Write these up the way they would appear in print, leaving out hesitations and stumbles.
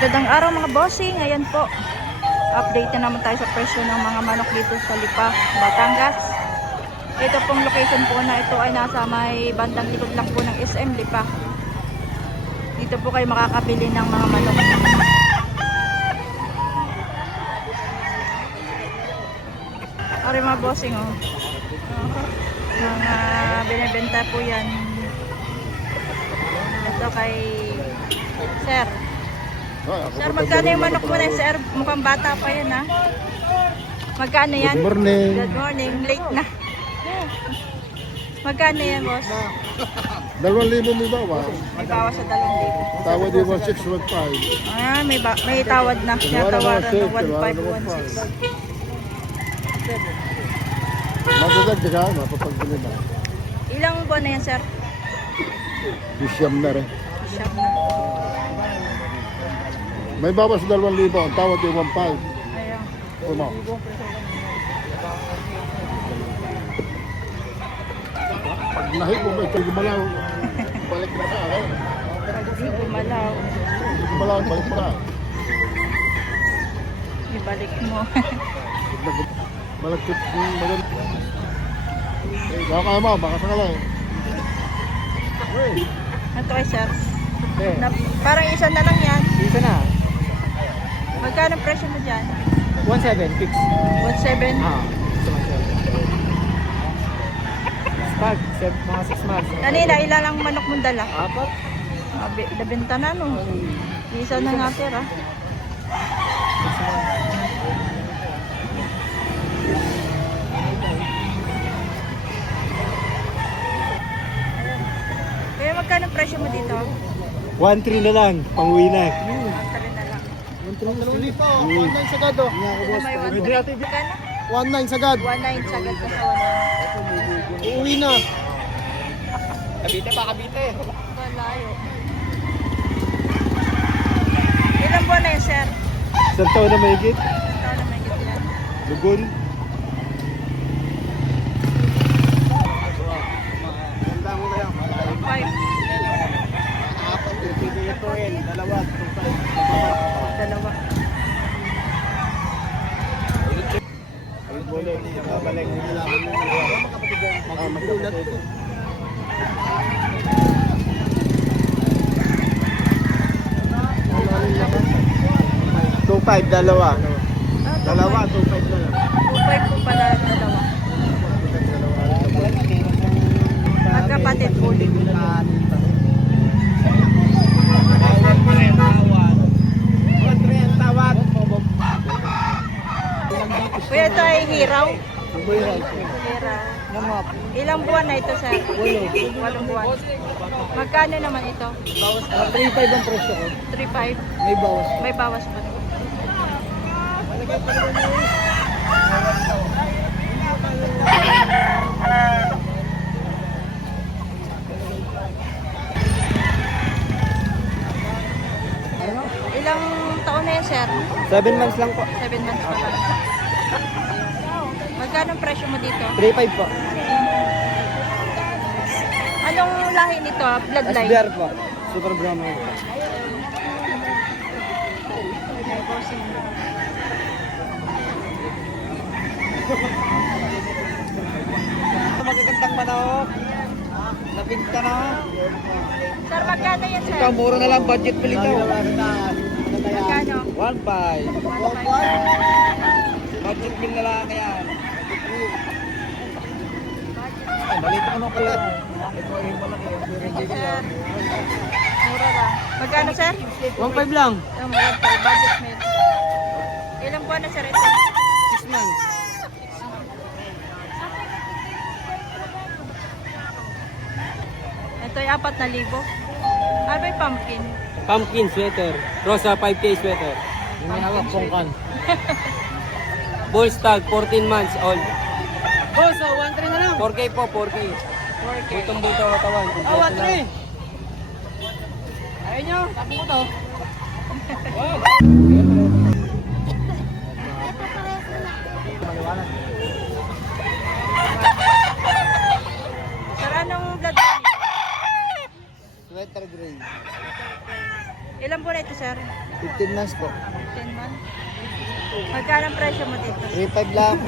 Magandang araw mga bossing. Ayan po. Update na naman tayo sa presyo ng mga manok dito sa Lipa, Batangas. Ito pong location po na ito ay nasa may bandang likod lang po ng SM Lipa. Dito po kayo makakabili ng mga manok. Ari mga bossing oh. Mga binibenta po yan. Ito kay Sir. Sir, magkano yung manok mo na, sir? Mukhang bata pa yan, ha? Magkano yan? Good morning. Good morning. Late na. Magkano yan, boss? 2,000 may bawas. May bawas sa 2,000. Tawad yung 1,615. Ah, may tawad na. Tinatawaran ng 1,516. Masadag ka, mapapagbili na. Ilang buwan na yan, sir? Isyam na rin. Siyam na. May bawas 2,000. Ang tawad yung 1,500. Ayan. Puno. Pag nahi ko may gumalaw, balik mo na ako. Gumalaw. Gumalaw, balik mo na. Ibalik mo. Malagkit yung maganda. Baka kaya mo, baka sa lang. Ito kay sir. Parang isa na lang yan. Dito na. Magkano presyo mo dyan? 1.7 fix. 1,700. Ah. Stag, mga 6 months. Kanina, ilan lang manok mong dala? Apat. Nabenta na, no? Isa na nga, sir, ah. Kaya magkano presyo mo dito? 1.3 na lang, pang-uwi na. Tali na lang. 1,900 sagad oh. Ano may Pwede natin. Magkano? 1,900 sagad. 1,900 sagad ka sa 1,900. Uuwi na. Kabite pa, kabite. Malayo. Ilang buwan na yun, sir? Isang taon na mahigit. Ito na may ganyan. Lugon. Five. Dalawa. Dalawa. Ah, Dalawa, 2.5 na lang. 2,500 po pala, dalawa. Magkapatid po. Kuya, ito ay hiraw. Hiraw. Ilang buwan na ito, sir? 8 buwan. Magkano naman ito? 3.5 ang presyo ko. 3,500. May bawas. May bawas pa naman. Ilang taon na yan, sir? 7 months lang po. 7 months pa lang. Magkano ang presyo mo dito? 3.5 po. Anong lahi nito? Bloodline? SBR po. Super Brahman. Magagandang manok. Nabinta na. Sir, magkano yan, sir? Ikaw, mura na lang budget pilito. Magkano? 1.5. Budget bill na lang yan. Ay, balito ko nung pala. Ito ay malaki. Sir, mura lang. Magkano, sir? 1.5 lang. Mura pa, budget meal. Ilang buwan na, sir, ito? 6 months. Ito ay 4,000. Ano ba yung pumpkin? Pumpkin sweater. Rosa 5K sweater. Yung may hawak pongkan. Bull stag, 14 months old. Boss, 1.3 na lang. 4K po, 4K. 4K. Butong-buto katawan. Oh, 1,300. Ayaw nyo, sabi mo to. Sir, anong bloodline? Sweater gray. Ilan po na ito, sir? 15 months po. 10 months. Magkano ang presyo mo dito? 3.5 lang.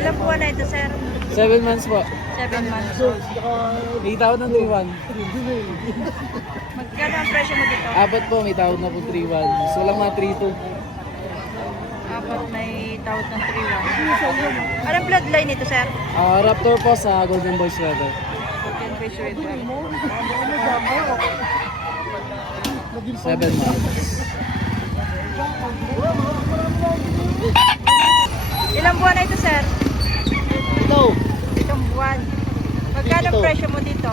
Ilang buwan na ito, sir? 7 months po. 7 months. 8,000 ng 3.1. Magkano ang presyo mo dito? Apat po, may tawad na po 3.1. Gusto lang mga 3.2. Apat may tawad ng 3-1. Anong bloodline nito, sir? Raptor po sa Golden Boy Sweater. Golden Fish River. 7 months. Ilang buwan na ito, sir? Ito. 7 buwan. Magkano ang presyo mo dito?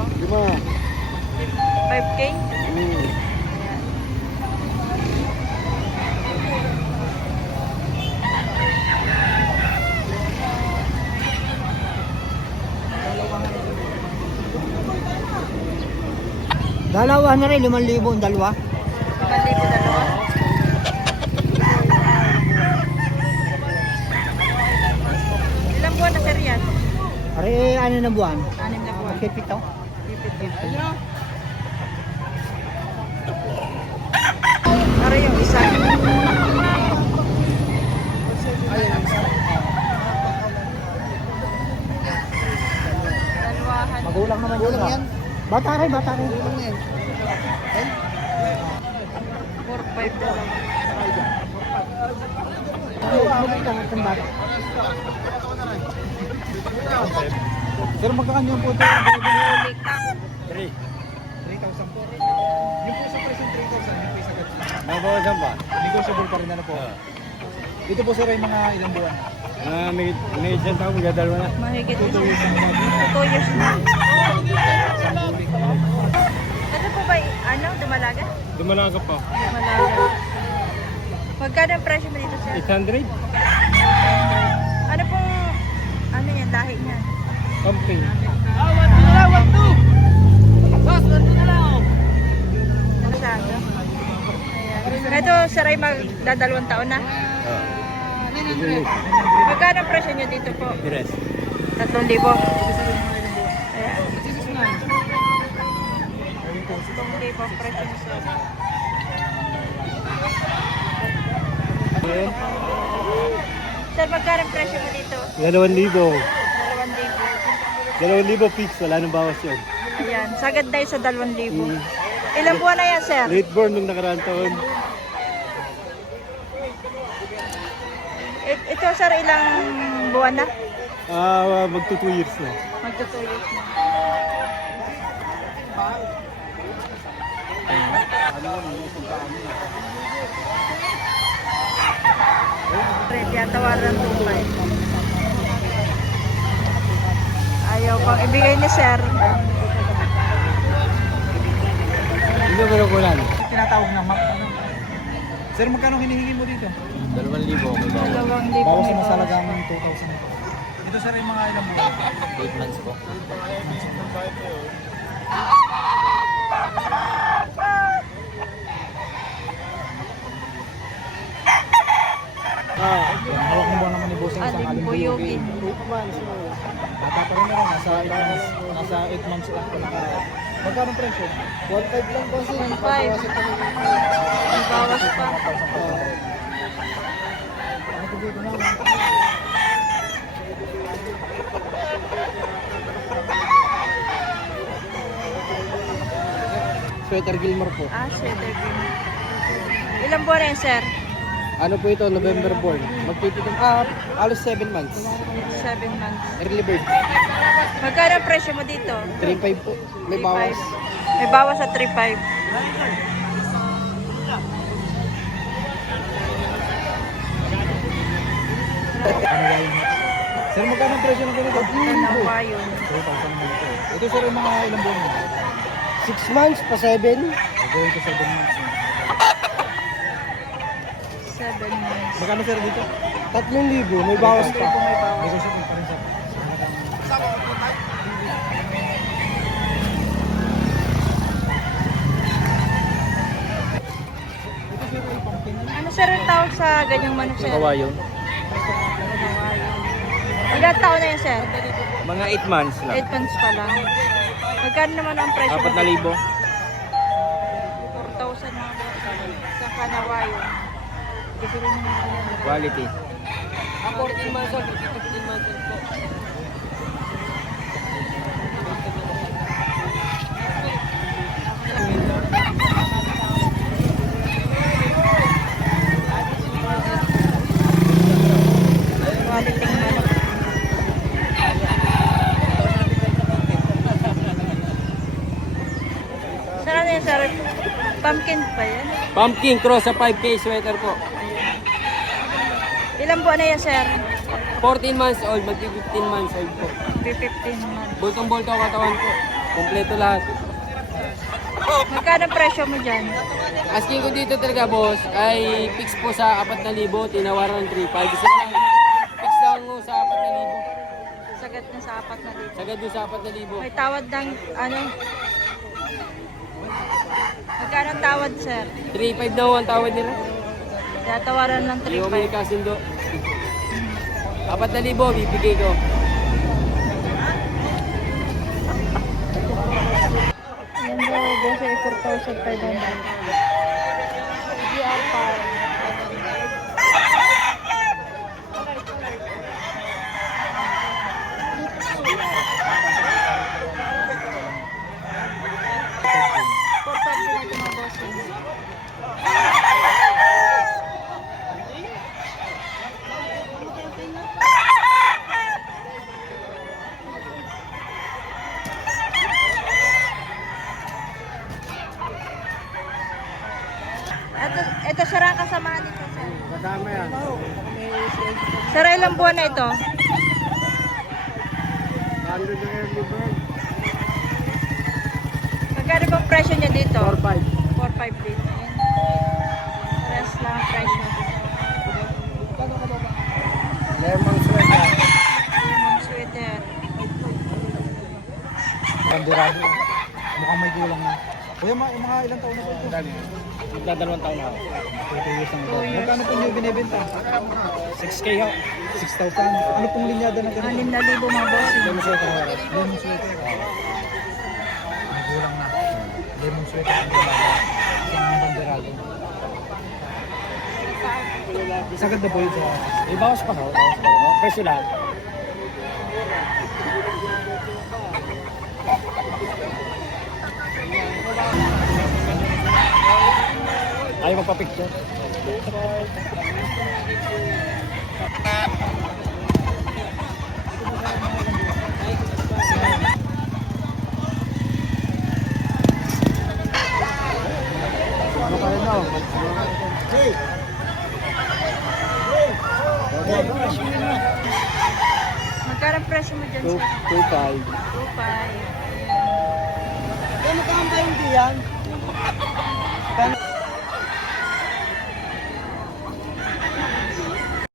5K? Ayan. Dalawa na rin, 5,000 ang dalawa. 1,200. Ilang buwan na, sir, yan? Are, ano na buwan? 6 na buwan. Okay, pito. Para yung isa. Dalawahan. Magulang naman yun. Bata rin, bata rin. 4-5 dalawa. Pero magkakanya po ito. 3. 3,000 po. Yung po sa present 3,000, yung po isa agad. Nabawasan pa? Negotiable pa rin na po. Dito po sir ay mga ilang buwan. May isang taon, magdadalwa na. Mahigit 2 years na. 2 years na. Ano po ba, dumalaga? Dumalaga pa. Dumalaga. Magkano ang presyo mo dito, sir? 800? Ano pong, yan, lahi niya? Camping. Masyado. Ayan. Ito, sir, ay magdadalawang taon na. Magkano ang presyo niyo dito po? Pires. 3,000. Ayan. 3,000 po ang presyo niyo, sir. Sir, magkano ang presyo mo dito? 2,000. 2,000. 2,000 fix, wala nang bawas yun. Ayan, sagad tayo sa 2,000. Ilang buwan na yan, sir? Late born nung nakaraan taon. Ito, sir, ilang buwan na? Magto 2 years na. Magto 2 years na. Ready, tawaran ng 2,500. Ayaw pang ibigay ni sir. Hindi mo nakulan. Tinatawag na map. Sir, magkano hinihingi mo dito? 2,000 may bawas. 2,000 Bawas may na bawas. salagang 2,000. Ito sir ay mga ilang buwan. 8 months po. Hawak mo naman ni Bossing isang Alimbuyugin. Bata pa rin na rin, nasa 8 months lang po naka. Magkano presyo? 1.5 lang po sir. 1.5. May bawas pa. Ano po dito na? Sweater Gilmore po. Sweater green. Ilang buwan na yan, sir? Ano po ito? November born. Magpipitong alos 7 months. 7 months. Early bird. Magkano ang presyo mo dito? 3.5 po. May 3,500. bawas. May bawas sa 3,500. Sir, magkano ang presyo ng ganito? Ano pa yun? 3,000 naman ito. Ito sir ay mga ilang buwan mo? 6 months pa 7. Going to 7 months. 7 months. Magkano sir dito? 3,000. May bawas pa. May bawas. Negotiable pa rin sir. Ano sir ang tawag sa ganyang manok, sir? Kawayon. Kawayo. Ilan taon na yan, sir? Mga 8 months 8 months pa lang. Magkano naman ang presyo? 4,000. 4,000 mga boss. Sa Kanawayo. Quality. 14 months old, 15 months old po. Quality ng manok. Sir, ano yan, sir? Pumpkin pa yan? Pumpkin cross sa 5K sweater po. Ilang buwan na yan, sir? 14 months old, magti 15 months old po. 15 months. Bultong-bulto ang katawan po. Kompleto lahat. Magkano presyo mo dyan? Asking ko dito talaga boss, ay fix po sa 4,000, tinawaran ng 3,500. Isa lang, fix lang mo sa 4,000. Sagat na sa 4,000. Sagad doon sa 4,000. May tawad ng, ano? Magkano ang tawad, sir? 3,500 daw ang tawad nila. Tatawaran ng Hindi ko may 3,500. kasundo. 4,000, bibigay ko. Ayan daw, boss ay 4,500. GR Farm. Ito sira kasamahan dito, sir. Kasama yan. Sir, ilang buwan na ito? 100 na yan, libre. Magkano bang presyo niya dito? 4,500. 4,500 din. Ayan. Rest lang ang presyo. Lemon sweater. Lemon sweater. Bandurado. Mukhang may gulang na. Kuya, mga ilang taon na po ito? Magdadalawang taon na. 2 years na ito. 2 years. Magkano po niyo binibenta? 6K ho. 6,000. Ano pong linyada ng ganito? 6,000 mga boss. Lemon sweater. Lemon sweater. May gulang na. Lemon sweater. Isang bandurado. Sagad na po yun sa... Ibawas pa no? Presyo lang. Ayaw magpa-picture. Ano kayo na? Hey! Magkano ang presyo mo dyan, sir? 2,500. 2,500. Ano ka ang ba hindi yan?